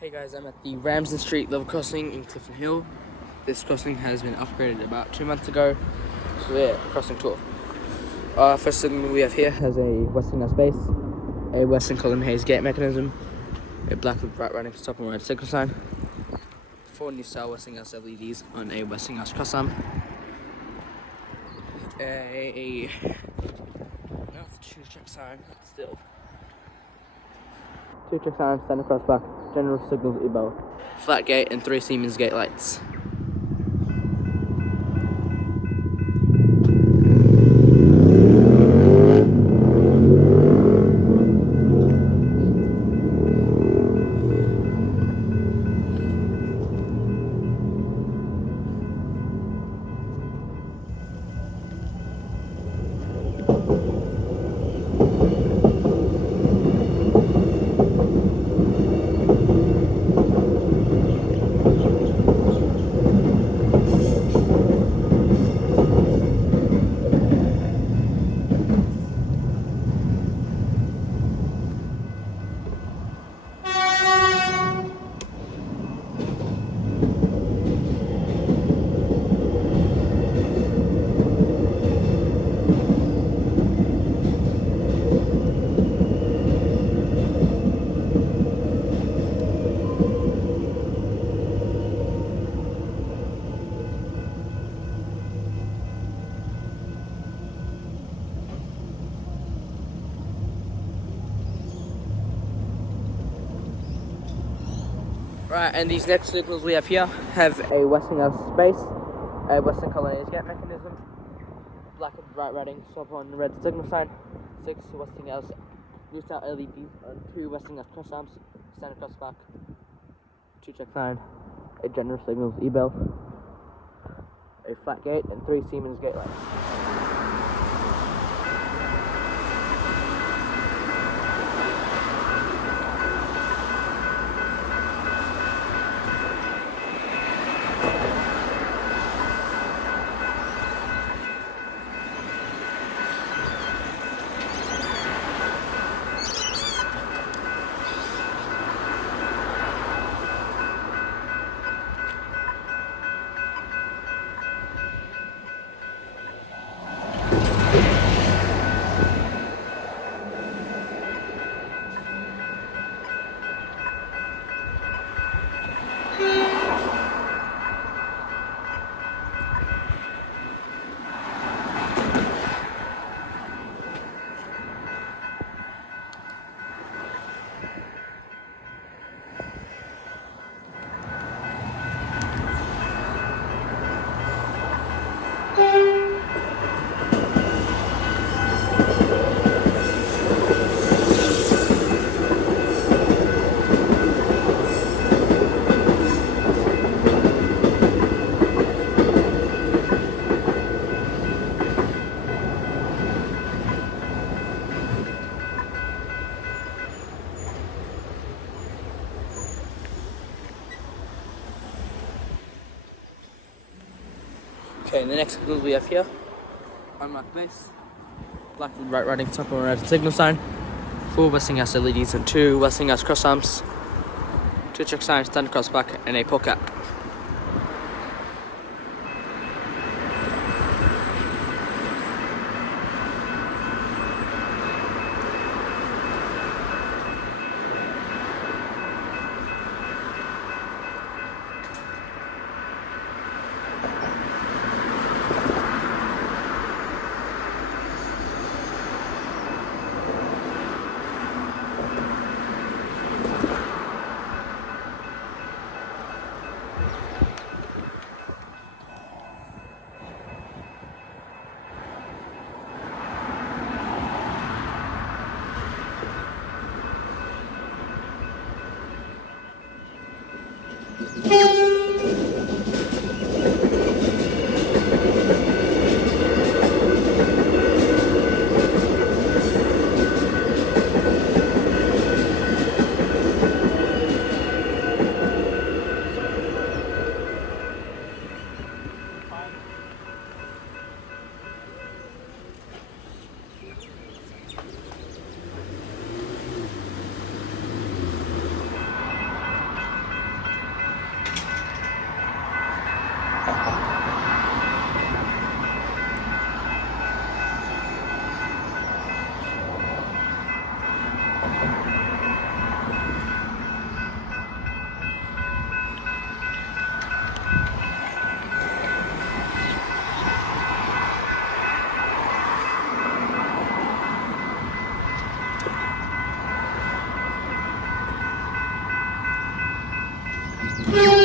Hey guys, I'm at the Ramsden Street level crossing in Clifton Hill. This crossing has been upgraded about 2 months ago, so yeah, crossing tour. First thing we have here has a Westinghouse base, a Western Cullen Hayes gate mechanism, a black with bright writing stop and right signal sign, 4 new style Westinghouse LEDs on a Westinghouse cross arm, not the 2-check sign, but still. 2-check sign, standard crossback, general signals EBO, flat gate and 3 Siemens gate lights. Right, and these next signals we have here have a Westinghouse base, a Western Cullen Hayes gate mechanism, black and bright writing, stop on red signal sign, 6 Westinghouse blue style LEDs on 2 Westinghouse cross arms, standard crossback, 2-check sign, a general signals E-bell, a flat gate, and 3 Siemens gate lights. Okay, the next signals we have here, unmarked base, black and bright writing top and red signal sign, 4 Westinghouse LEDs and 2 Westinghouse cross arms, 2-check sign, standard crossback, and a pull cap. Bye.